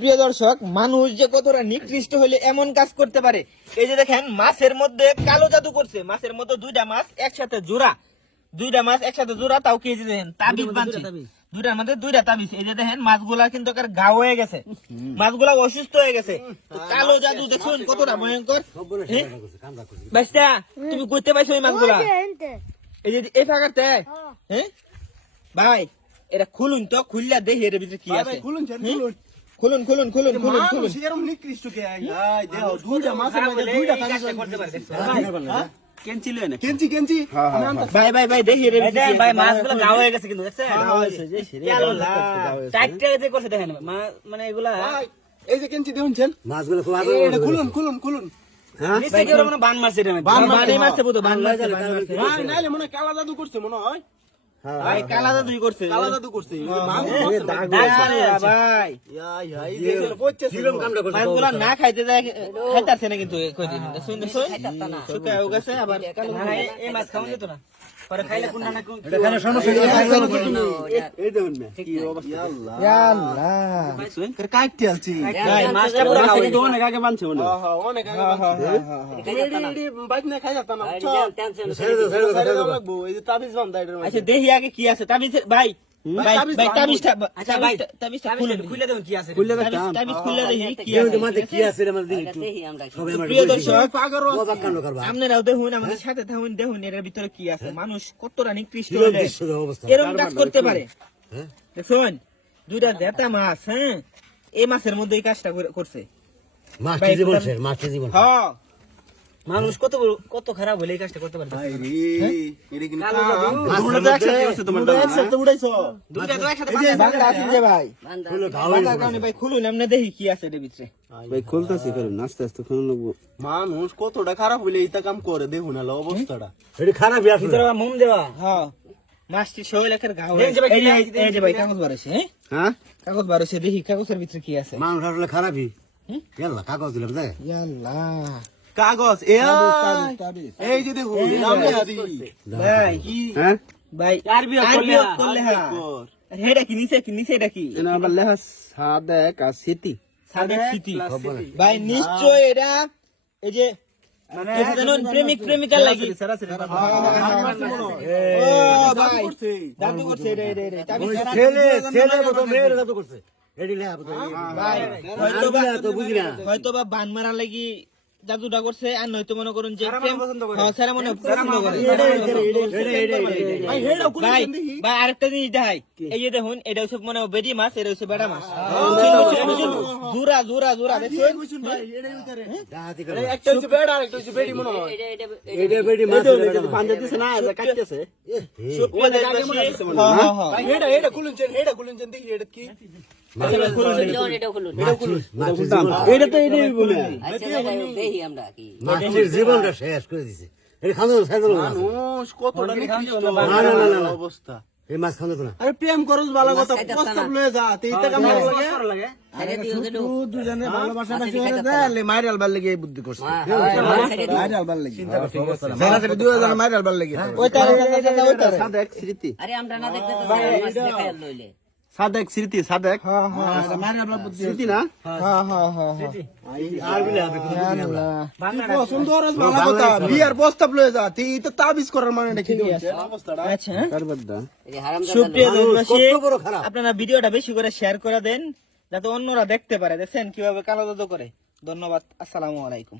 সুপ্রিয় দর্শক, মানুষ যে কতটা নিকৃষ্ট হলে এমন কাজ করতে পারে। এই যে দেখেন, মাছের মধ্যে কালো জাদু করছে। মাছের মধ্যে দুইটা মাছ একসাথে জোড়া, তাও কি যে দেখেন তাবিজ বাঁধছে, দুইটার মধ্যে দুইটা তাবিজ। এই যে দেখেন, মাছগুলা কিন্তু ঘা হয়ে গেছে, মাছগুলা অসুস্থ হয়ে গেছে। কালো জাদু দেখুন কতটা ভয়ঙ্কর। বাইস্তা, তুমি করতে পাইছো এই মাছগুলা? এই যে এই ফাঁকাতে, হ্যাঁ ভাই, এটা খুলুন তো, খুললা দেখি এর ভিতরে কি আছে। খুলুন। ভাই দেখি ভাই, মাছগুলো গা হয়ে গেছে কিন্তু দেখছেন, মানে এগুলা এই যে কেঞ্চি দেখুন মাছগুলো খুলুন। বান মারছে, মনে হয় কালা জাদু করছে, মনে হয় ভাই কালা জাদু করছে। ভাই না খাইতে যায়, খাইতেছে না কিন্তু আবার এই মাছ খাওয়া যেত না। দেখি আগে কি আছে তাবিজ। ভাই আপনারাও দেখুন, আমাদের সাথে থাকুন, দেখুন এর ভিতরে কি আছে। মানুষ কতটা নিকৃষ্ট এরকম কাজ করতে পারে। দেখুন দুইটা দেতা মাছ, হ্যাঁ, এই মাছের মধ্যে এই কাজটা করছে। মানুষ কত খারাপ হলে এই কাজটা করতে পারে। ভাই খুলুন, আমরা দেখি কি আছে এর ভিতরে। ভাই খুলতেছি, আস্তে আস্তে খুলুন। মানুষ কতটা খারাপ হইলে এটা কাম করে, দেখুন অবস্থাটা খারাপ। মোম দেওয়া, হ্যাঁ, মাছটি শরীর একের ঘা হয়ে গেছে। এই যে ভাই কাগজ বাড়ছে, হ্যাঁ কাগজ বাড়ছে, দেখি কাগজের ভিতরে কি আছে। মানুষ আসলে খারাপই। কাগজ দিলাম, দেখ কাগজ, এই যে দেখুন ভাই করলে এটা কি নিচে এটা কি আবার লেখা সাদেক আর স্মৃতি। ভাই নিশ্চয় এটা এই যে প্রেমিক প্রেমিকার লাগি জাদু করছে। হয়তো বা বান মারা লাগি জাদুটা করছে, আর নয়তো মনে করুন যে ভাই আরেকটা জিনিস দেখাই। এই যে দেখুন, এটা হচ্ছে মনে হয় বেডি মাছ, এটা হচ্ছে বেড়া মাছ। জোড়া জীবনটা শেষ করে দিছে। অবস্থা এই মাছ খাওয়া যেত না। আরে প্রেম করস ভালো কথা, প্রস্তাব লয়ে যা, এইটা কাম লাগে। দুজনে ভালোবাসা বেশি হয়ে যায়, মাইরাল বার লাগে এই বুদ্ধি করছে। মাইরাল বার লাগে, দুজন মাইরাল বার লাগে। সাদেক স্মৃতি, আরে আমরা না দেখতে তো মাছ দেখাই লইলে সাদেক স্মৃতি, সাদেক মাইরাল বার বুদ্ধি স্মৃতি না। আর বলে হবে সুন্দর ভালো কথা, বিয়ার প্রস্তাব লয়ে যা, তুই তো তাবিজ করার মানে কি অবস্থাটা। আচ্ছা, সুপ্রিয় দর্শক, আপনারা ভিডিওটা বেশি করে শেয়ার করে দেন, যাতে অন্যরা দেখতে পারে। দেখছেন কিভাবে কালো জাদু করে। ধন্যবাদ, আসসালামু আলাইকুম।